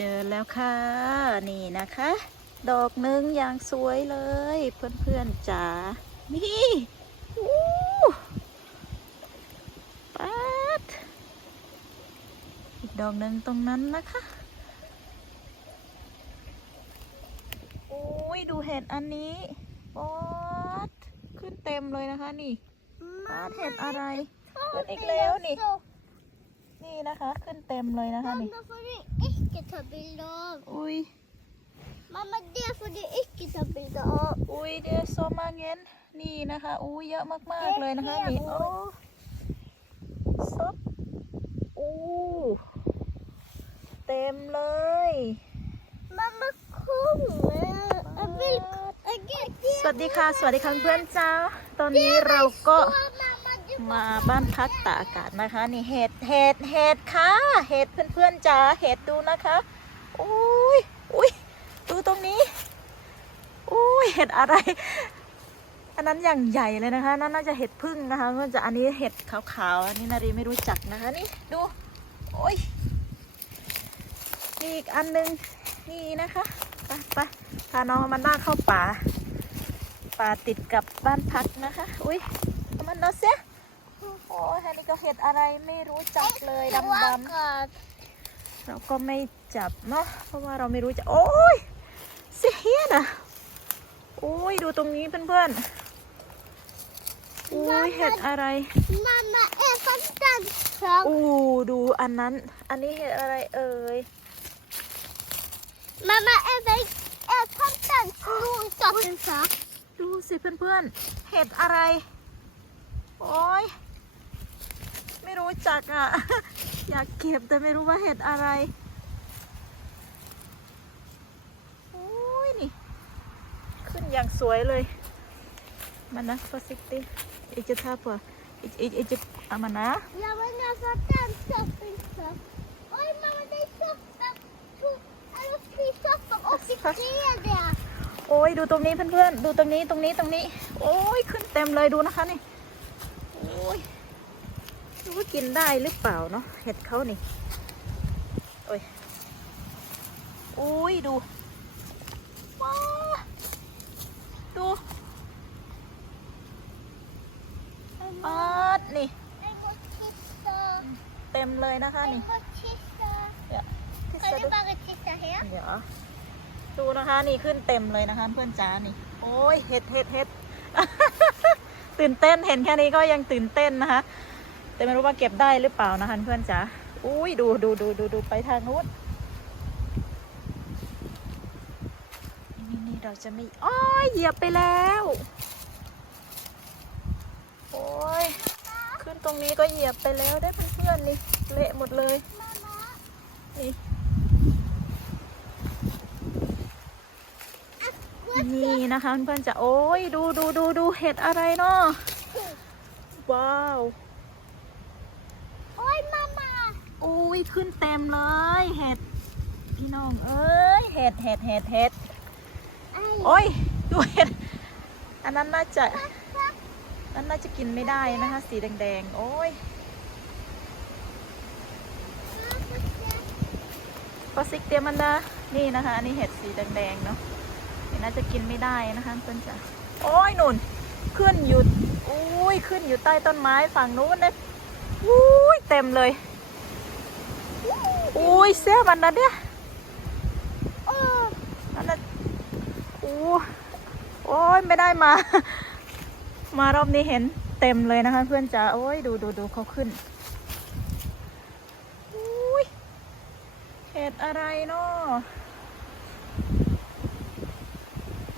เจอแล้วค่ะ นี่นะคะ ดอกหนึ่งอย่างสวยเลย เพื่อนๆจ๋านี่อู้ปัดอีกดอกหนึ่งตรงนั้นนะคะโอ้ยดูเห็ดอันนี้ปัดขึ้นเต็มเลยนะคะนี่ปัดเห็ดอะไรขึ้นอีกแล้วนี่ นี่นะคะ ขึ้นเต็มเลยนะคะนี่ Mamma får du ikke ta bilde av. อุ้ย Mamma, det får du ikke ta bilde av. อุ้ยเดยวโซมาเงินนี่นะคะอุ้ยเยอะมากๆเลยนะคะนี่โอ้ซบอู้เต็มเลย Mamma, kom. Jeg vil jeg, สวัสดีค่ะ สวัสดีค่ะเพื่อนเจ้า ตอนนี้เราก็ Mamma, du มาบ้านพักตากอากาศนะคะ นี่เห็ดเห็ดเห็ดค่ะเห็ดเพื่อนๆจ้าเห็ดดูนะคะอุ้ยอุ้ยดูตรงนี้อุ้ยเห็ดอะไร อันนั้นอย่างใหญ่เลยนะคะนั่นน่าจะเห็ดพึ่งนะคะก็จะอันนี้เห็ดขาวๆอันนี้นารีไม่รู้จักนะคะนี่ดูโอ้ยนี่อีกอันหนึงนี่นะคะไปไปพาน้องมันน่าเข้าป่าป่าติดกับบ้านพักนะคะ อุ้ยมันเนาเสีย โอ้ยอันนี้ก็เห็ดอะไรไม่รู้จักเลยดำๆ akkurat. เราก็ไม่จับเนาะเพราะว่าเราไม่รู้จะโอ้ยเสียนะโอ้ยดูตรงนี้เพื่อนๆอุ้ยเห็ดอะไร Mamma, jeg fant en sak. อู้ดูอันนั้น อันนี้เห็ดอะไรเอ่ย Mamma, jeg, vet, jeg fant en stor sak. ดูสิเพื่อนๆเห็ดอะไร โอ้ยไม่รู้ จักอะ อยากเก็บแต่ไม่รู้ว่าเห็ดอะไรโอ้ยนี่ ขึ้นอย่างสวยเลยมันนะ forsiktig ikke ta på ikke, ikke, ikke ja, men ja. Ja, men jeg fant en søppelsak. Oi, mamma, det er søppel. To, eller tre søppel oppi treet. โอ้ยดูตรงนี้เพื่อนๆดูตรงนี้ตรงนี้ตรงนี้ โอ้ยขึ้นเต็มเลยดูนะคะนี่โอ้ยดู ว่ากินได้หรือเปล่าเนาะเห็ดเขานี่โอ้ยโอ้ยดูว้าดูปัดนี่ Jeg må tisse. เต็มเลยนะคะ Jeg นี่ må tisse. เดี๋ยวที่ Kan สะ du ดุด bare tisse her? เดี๋ยวดูนะคะนี่ขึ้นเต็มเลยนะคะเพื่อนจ้านี่ โอ้ยเห็ดเห็ดเห็ดตื่นเต้นเห็นแค่นี้ก็ยังตื่นเต้นนะคะ แต่ไม่รู้ว่าเก็บได้หรือเปล่านะคะเพื่อนจ๋าอุ้ยดูดูดูดูดูไปทางนู้นนี่นี่เราจะไม่อ้อยเหยียบไปแล้ว โอ้ยขึ้นตรงนี้ก็เหยียบไปแล้วได้เพื่อนๆนี่เละหมดเลยนี่นี่นะคะเพื่อนๆจะโอ้ยดูดูดูดูเห็ดอะไรเนาะว้าว อุ้ยขึ้นเต็มเลยเห็ดพี่น้องเอ้ยเห็ดเห็ดเห็ดเห็ด Ei. โอ้ยดูเห็ดอันนั้นน่าจะอันนั้นน่าจะกินไม่ได้นะคะ สีแดงๆ โอ้ยปลาซิกเตียมันดานี่นะคะอันนี้เห็ดสีแดงๆเนาะนี่น่าจะกินไม่ได้นะคะเพื่อนจ๋าโอ้ยหนุนขึ้นอยู่อุ้ยขึ้นอยู่ใต้ต้นไม้ฝั่งนู้นนะอุ้ยเต็มเลย อุ้ยเสียมันนะเนี่ย Åh. นั่นน่ะโอ้โอ้ยไม่ได้มา มารอบนี้เห็นเต็มเลยนะคะ เพื่อนจ๋าโอ้ยดูดูดูเขาขึ้นอุ้ยเห็ดอะไรเนาะ